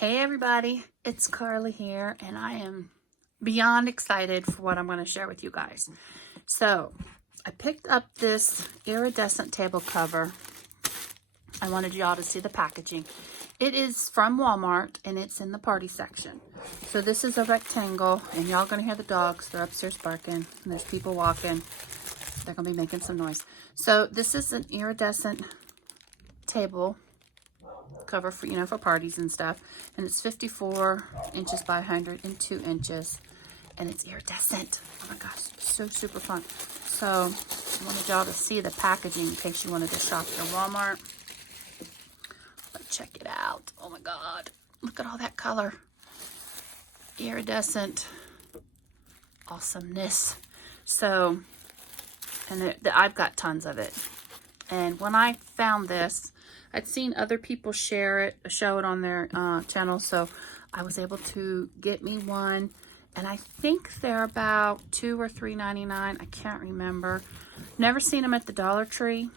Hey everybody, it's Carly here, and I am beyond excited for what I'm going to share with you guys. So, I picked up this iridescent table cover. I wanted y'all to see the packaging. It is from Walmart, and it's in the party section. So this is a rectangle, and y'all going to hear the dogs. They're upstairs barking, and there's people walking. They're going to be making some noise. So this is an iridescent table cover for, for parties and stuff, and it's 54 inches by 102 inches, and it's iridescent. Oh my gosh, so super fun. So I wanted y'all to see the packaging in case you wanted to shop at Walmart. But check it out. Oh my god, look at all that color. Iridescent awesomeness. So, and I've got tons of it, and when I found this, I'd seen other people show it on their channel, so I was able to get me one, and I think they're about $2 or $3.99. I can't remember. Never seen them at the Dollar Tree,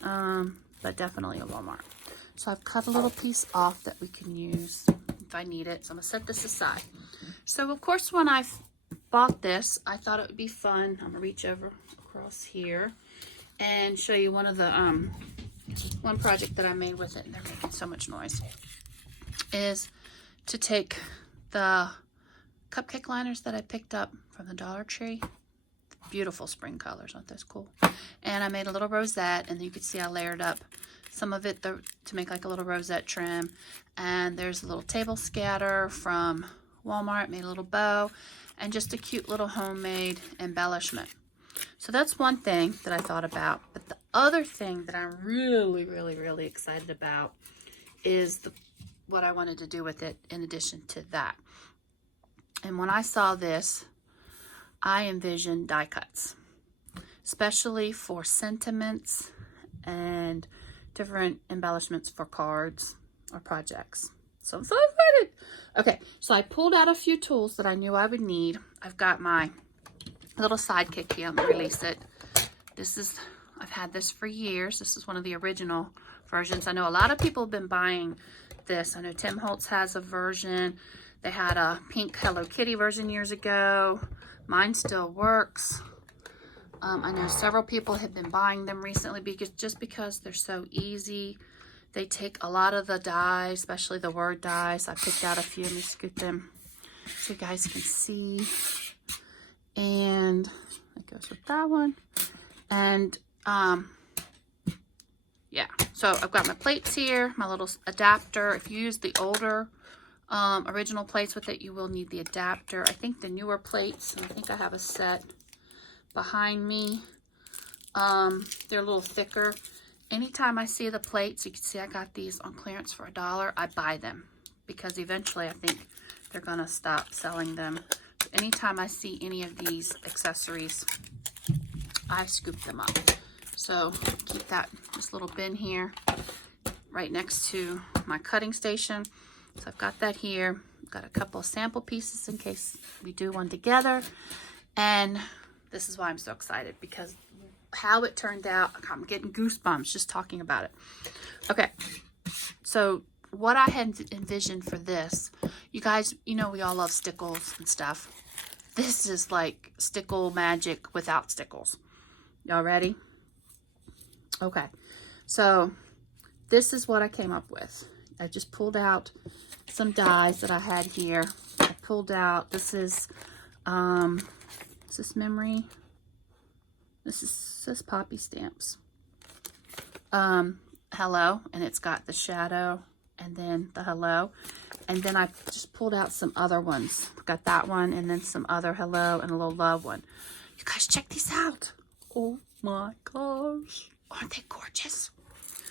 but definitely at Walmart. So I've cut a little piece off that we can use if I need it. So I'm gonna set this aside. So of course, when I bought this, I thought it would be fun. I'm gonna reach over across here and show you one of the one project that I made with it, and they're making so much noise, is to take the cupcake liners that I picked up from the Dollar Tree. Beautiful spring colors, aren't those cool? And I made a little rosette, and you can see I layered up some of it to make like a little rosette trim. And there's a little table scatter from Walmart, made a little bow, and just a cute little homemade embellishment. So that's one thing that I thought about. But the other thing that I'm really excited about is what I wanted to do with it in addition to that. And when I saw this, I envisioned die cuts, especially for sentiments and different embellishments for cards or projects. So I'm so excited. Okay, so I pulled out a few tools that I knew I would need. I've got my little sidekick here. I'm gonna release it. I've had this for years. This is one of the original versions. I know a lot of people have been buying this. I know Tim Holtz has a version. They had a pink Hello Kitty version years ago. Mine still works. I know several people have been buying them recently because they're so easy. They take a lot of the dies, especially the word dies. I picked out a few. Let me scoot them so you guys can see. And it goes with that one. And yeah, so I've got my plates here, my little adapter. If you use the older original plates with it, you will need the adapter. I think the newer plates, and I think I have a set behind me, they're a little thicker. Anytime I see the plates, you can see I got these on clearance for $1, I buy them, because eventually I think they're gonna stop selling them. Anytime I see any of these accessories, I scoop them up. So keep this little bin here right next to my cutting station. So I've got that here. I've got a couple of sample pieces in case we do one together. And this is why I'm so excited, because how it turned out, I'm getting goosebumps just talking about it. Okay, so what I had envisioned for this, you guys, we all love stickles and stuff. This is like stickle magic without stickles. Y'all ready? Okay, so this is what I came up with. I just pulled out some dies that I had here. I pulled out, this is memory? This says Poppy Stamps. Hello, and it's got the shadow and then the hello. And then I just pulled out some other ones. Got that one, and then some other hello and a little love one. You guys check these out. Oh my gosh. Aren't they gorgeous?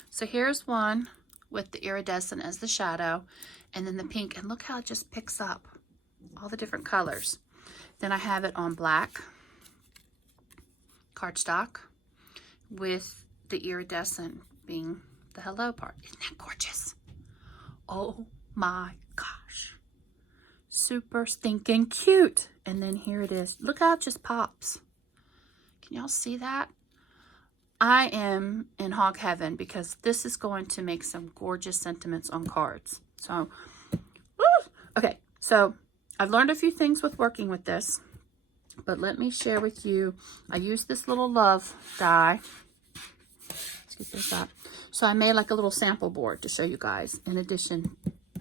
So here's one with the iridescent as the shadow, and then the pink. And look how it just picks up all the different colors. Then I have it on black cardstock with the iridescent being the hello part. Isn't that gorgeous? Oh my gosh. Super stinking cute. And then here it is. Look how it just pops. Can y'all see that? I am in hog heaven because this is going to make some gorgeous sentiments on cards. So Okay, so I've learned a few things with working with this, but let me share with you. I used this little love die. Let's get this up. So I made like a little sample board to show you guys in addition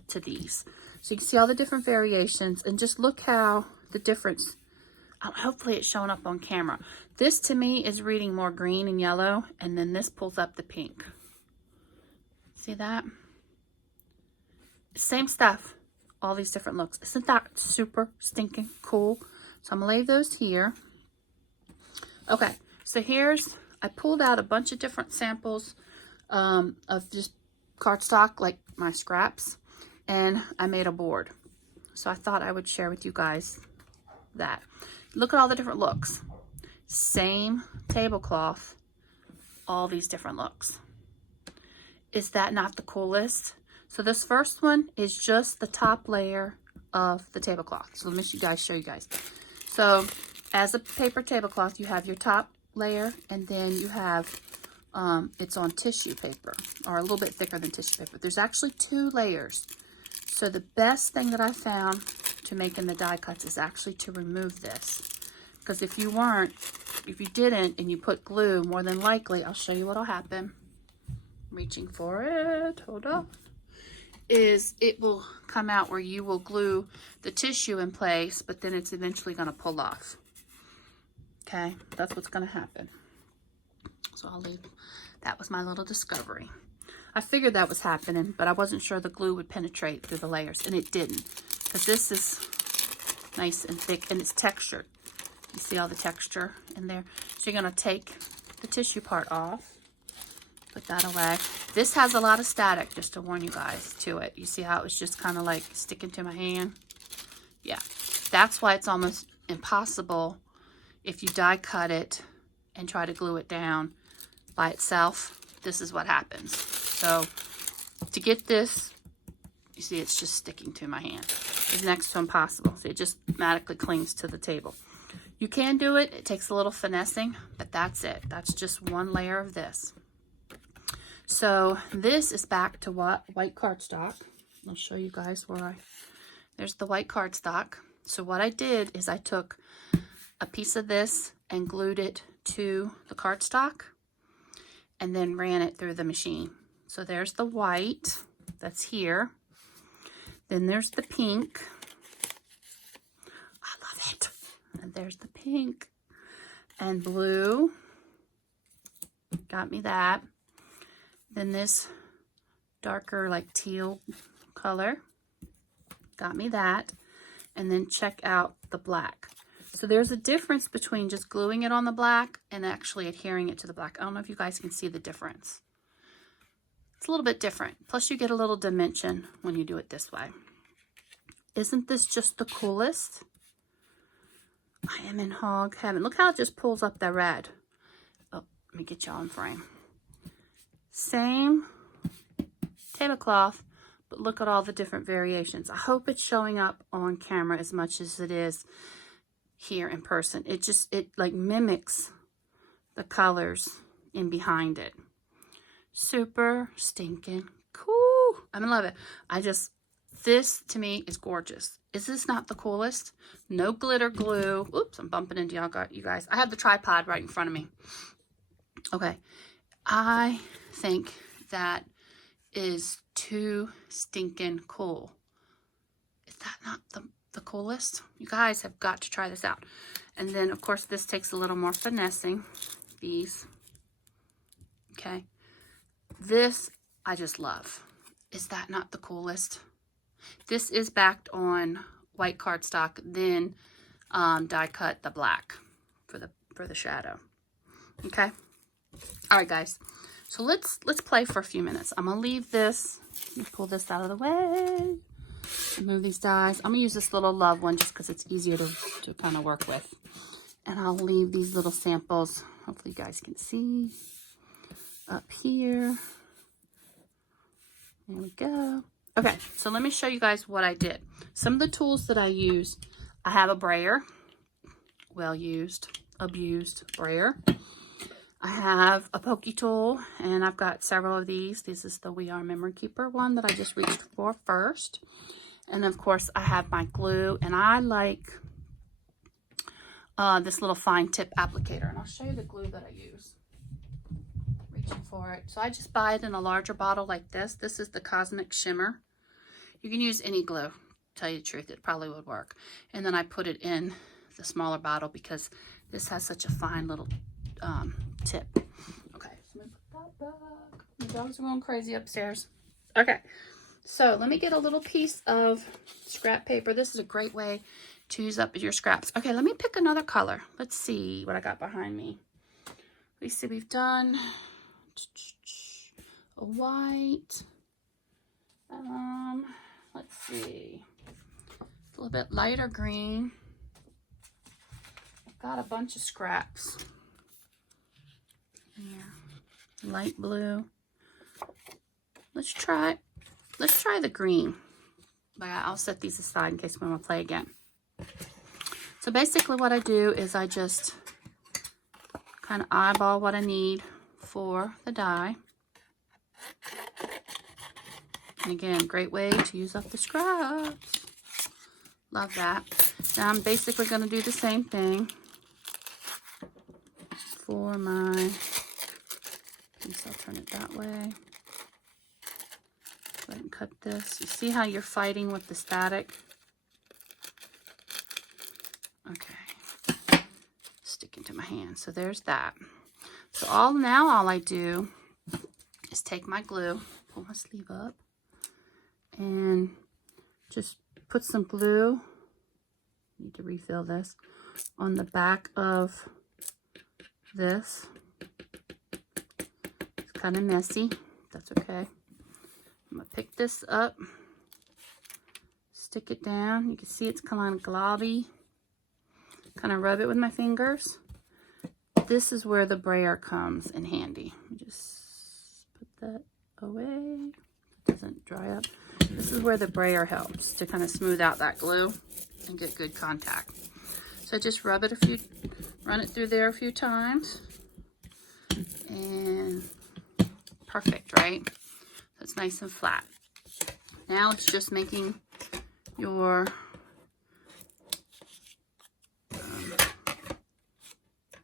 to these. So you can see all the different variations and just look how the difference, hopefully it's showing up on camera. This to me is reading more green and yellow, and then this pulls up the pink. See that? Same stuff, all these different looks. Isn't that super stinking cool? So I'm gonna lay those here. Okay, so I pulled out a bunch of different samples of just cardstock, like my scraps, and I made a board. So I thought I would share with you guys that. Look at all the different looks. Same tablecloth, all these different looks. Is that not the coolest? So this first one is just the top layer of the tablecloth. So let me show you guys. So as a paper tablecloth, you have your top layer, and then you have, it's on tissue paper, or a little bit thicker than tissue paper. There's actually 2 layers. So the best thing that I found to make in the die cuts is actually to remove this. Because if you didn't, and you put glue, more than likely, I'll show you what'll happen. Reaching for it, hold on. Is it will come out where you will glue the tissue in place, but then it's eventually going to pull off. Okay, that's what's going to happen. So I'll leave. That was my little discovery. I figured that was happening, but I wasn't sure the glue would penetrate through the layers, and it didn't. Because this is nice and thick, and it's textured. You see all the texture in there. So you're going to take the tissue part off. Put that away. This has a lot of static, just to warn you guys to it. You see how it was just kind of like sticking to my hand? Yeah, that's why it's almost impossible if you die cut it and try to glue it down by itself. This is what happens. So to get this, you see it's just sticking to my hand. It's next to impossible. See, it just automatically clings to the table. You can do it. It takes a little finessing, but that's it. That's just one layer of this. So this is back to white cardstock. I'll show you guys there's the white cardstock. So what I did is I took a piece of this and glued it to the cardstock and then ran it through the machine. So there's the white that's here. Then there's the pink. I love it. And there's the pink and blue. Got me that. Then this darker like teal color, got me that. And then check out the black. So there's a difference between just gluing it on the black and actually adhering it to the black. I don't know if you guys can see the difference. It's a little bit different. Plus you get a little dimension when you do it this way. Isn't this just the coolest? I am in hog heaven. Look how it just pulls up the red. Oh, let me get y'all in frame. Same tablecloth, but look at all the different variations. I hope it's showing up on camera as much as it is here in person. It like mimics the colors in behind it. Super stinking cool. I'm in love it. This to me is gorgeous. Is this not the coolest? No glitter glue. Oops, I'm bumping into you guys. I have the tripod right in front of me. Okay. I think that is too stinking cool. Is that not the coolest? You guys have got to try this out. And then, of course, this takes a little more finessing. These. Okay. This, I just love. Is that not the coolest? This is backed on white cardstock, then die cut the black for the shadow. Okay. All right, guys. So let's play for a few minutes. I'm gonna leave this. Let me pull this out of the way. Move these dies. I'm gonna use this little love one just because it's easier to kind of work with. And I'll leave these little samples. Hopefully you guys can see up here. There we go. Okay, so let me show you guys what I did. Some of the tools that I use, I have a brayer, well used, abused brayer. I have a pokey tool, and I've got several of these. This is the We Are Memory Keeper one that I just reached for first. And of course I have my glue, and I like this little fine tip applicator, and I'll show you the glue that I use. Reaching for it. So I just buy it in a larger bottle like this. This is the Cosmic Shimmer. You can use any glue, to tell you the truth, it probably would work. And then I put it in the smaller bottle because this has such a fine little tip. Okay, so let me put that back. The dogs are going crazy upstairs. Okay, so let me get a little piece of scrap paper. This is a great way to use up your scraps. Okay, let me pick another color. Let's see what I got behind me. We see we've done a white. Let's see. It's a little bit lighter green. I've got a bunch of scraps. Here. Light blue. Let's try the green. But I'll set these aside in case we want to play again. So basically what I do is I just kind of eyeball what I need for the dye. And again, great way to use up the scraps. Love that. Now I'm basically going to do the same thing for my piece. I'll turn it that way. Go ahead and cut this. You see how you're fighting with the static? Okay. Sticking to my hand. So there's that. So all I do is take my glue, pull my sleeve up, and just put some glue, need to refill this, on the back of this. It's kind of messy, that's okay. I'm going to pick this up, stick it down. You can see it's kind of globby. Kind of rub it with my fingers. This is where the brayer comes in handy. Just put that away. It doesn't dry up. This is where the brayer helps to kind of smooth out that glue and get good contact. So just run it through there a few times, and perfect, right? So it's nice and flat. Now it's just making your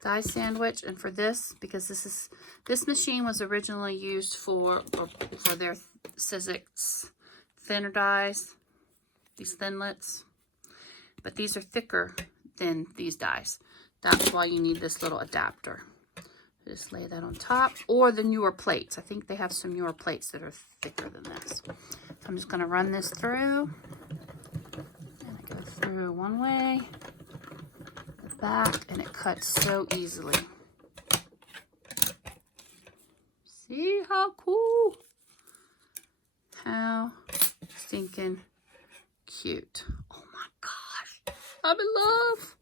dye sandwich. And for this, because this machine was originally used for their Sizzix thinner dyes, these thinlits, but these are thicker than these dyes. That's why you need this little adapter. Just lay that on top, or the newer plates. I think they have some newer plates that are thicker than this. So I'm just going to run this through, and I go through one way, the back, and it cuts so easily. See how cool? How stinking cute. Oh my gosh, I'm in love.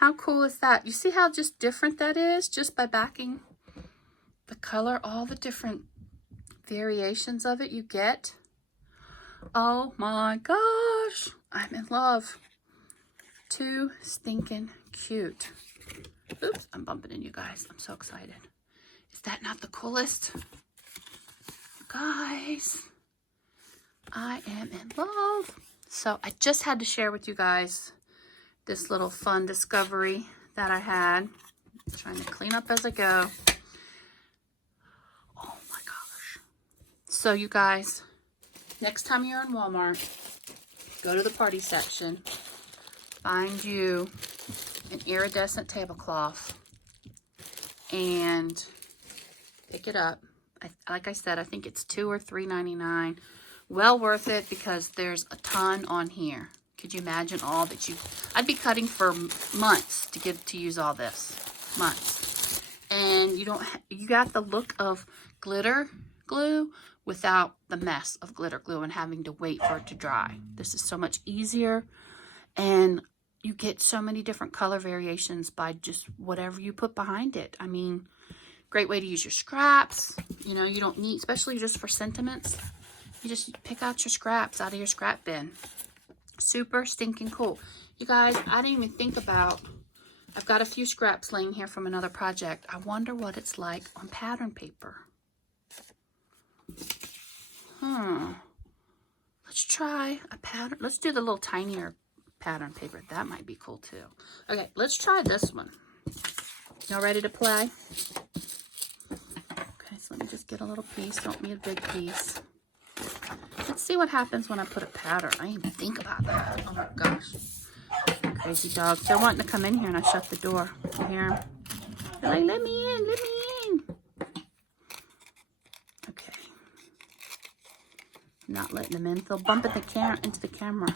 How cool is that? You see how just different that is just by backing the color, all the different variations of it you get. Oh my gosh, I'm in love. Too stinking cute. Oops, I'm bumping into you guys. I'm so excited. Is that not the coolest? Guys, I am in love. So I just had to share with you guys this little fun discovery that I had. I'm trying to clean up as I go. Oh my gosh. So you guys, next time you're in Walmart, go to the party section, find you an iridescent tablecloth, and pick it up. Like I said, I think it's $2 or $3.99. Well worth it because there's a ton on here. Could you imagine all that I'd be cutting for months to get to use all this. Months. And you got the look of glitter glue without the mess of glitter glue and having to wait for it to dry. This is so much easier, and you get so many different color variations by just whatever you put behind it. I mean, great way to use your scraps. You know, you don't need, especially just for sentiments, you just pick out your scraps out of your scrap bin. Super stinking cool. You guys, I didn't even think about, I've got a few scraps laying here from another project. I wonder what it's like on pattern paper. Let's try. try a pattern. Let's do the little tinier pattern paper. That might be cool too. Okay, let's try this one. Y'all ready to play? Okay, so let me just get a little piece. Don't need a big piece. Let's see what happens when I put a pattern. I didn't even think about that. Oh my gosh. Crazy dogs. They're wanting to come in here and I shut the door. You hear them? They're like, let me in, let me in. Okay. Not letting them in. They'll bump into the camera.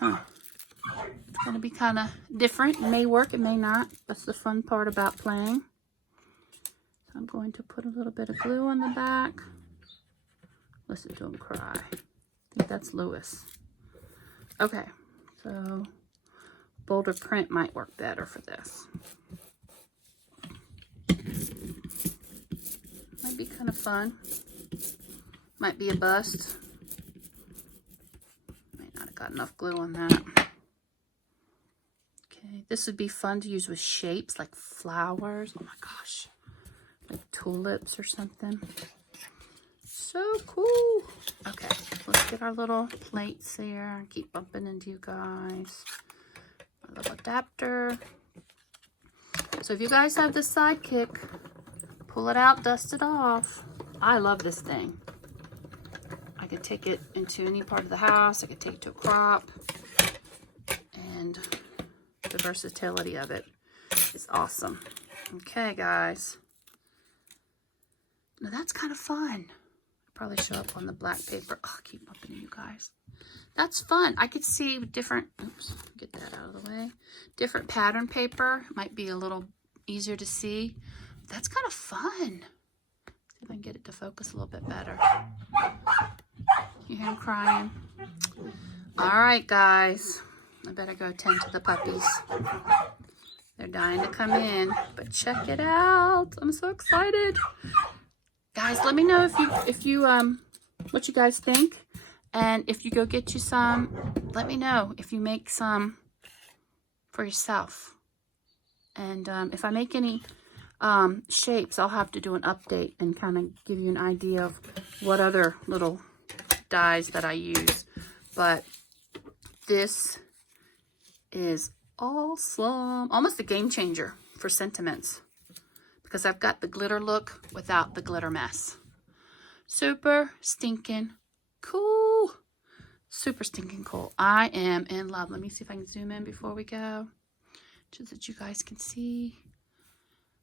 Huh. It's going to be kind of different. It may work, it may not. That's the fun part about playing. So I'm going to put a little bit of glue on the back. Listen to him cry. I think that's Lewis. Okay, so bolder print might work better for this. Might be kind of fun. Might be a bust. Might not have got enough glue on that. Okay, this would be fun to use with shapes like flowers. Oh my gosh, like tulips or something. So cool. Okay, let's get our little plates here. Keep bumping into you guys. A little adapter. So if you guys have the Sidekick, pull it out, dust it off. I love this thing. I could take it into any part of the house. I could take it to a crop. And the versatility of it is awesome. Okay, guys. Now that's kind of fun. Probably show up on the black paper. Oh, keep bumping you guys. That's fun. I could see different, oops, get that out of the way. Different pattern paper. Might be a little easier to see. That's kind of fun. See if I can get it to focus a little bit better. You hear him crying? All right, guys. I better go tend to the puppies. They're dying to come in, but check it out. I'm so excited. Guys, let me know if you what you guys think, and if you go get you some, let me know if you make some for yourself. And if I make any shapes, I'll have to do an update and kind of give you an idea of what other little dies that I use. But this is awesome, almost a game changer for sentiments. Because I've got the glitter look without the glitter mess. Super stinking cool. Super stinking cool. I am in love. Let me see if I can zoom in before we go, just that you guys can see.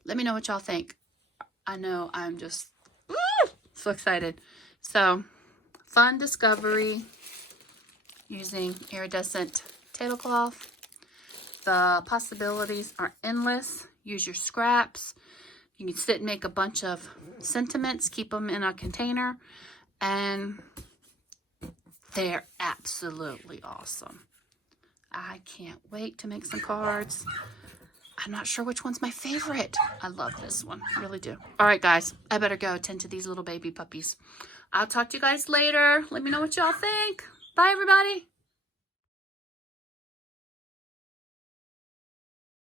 Let me know what y'all think. I know I'm just so excited. So, fun discovery using iridescent tablecloth. The possibilities are endless. Use your scraps. You can sit and make a bunch of sentiments, keep them in a container, and they're absolutely awesome. I can't wait to make some cards. I'm not sure which one's my favorite. I love this one, I really do. All right, guys, I better go tend to these little baby puppies. I'll talk to you guys later. Let me know what y'all think. Bye, everybody.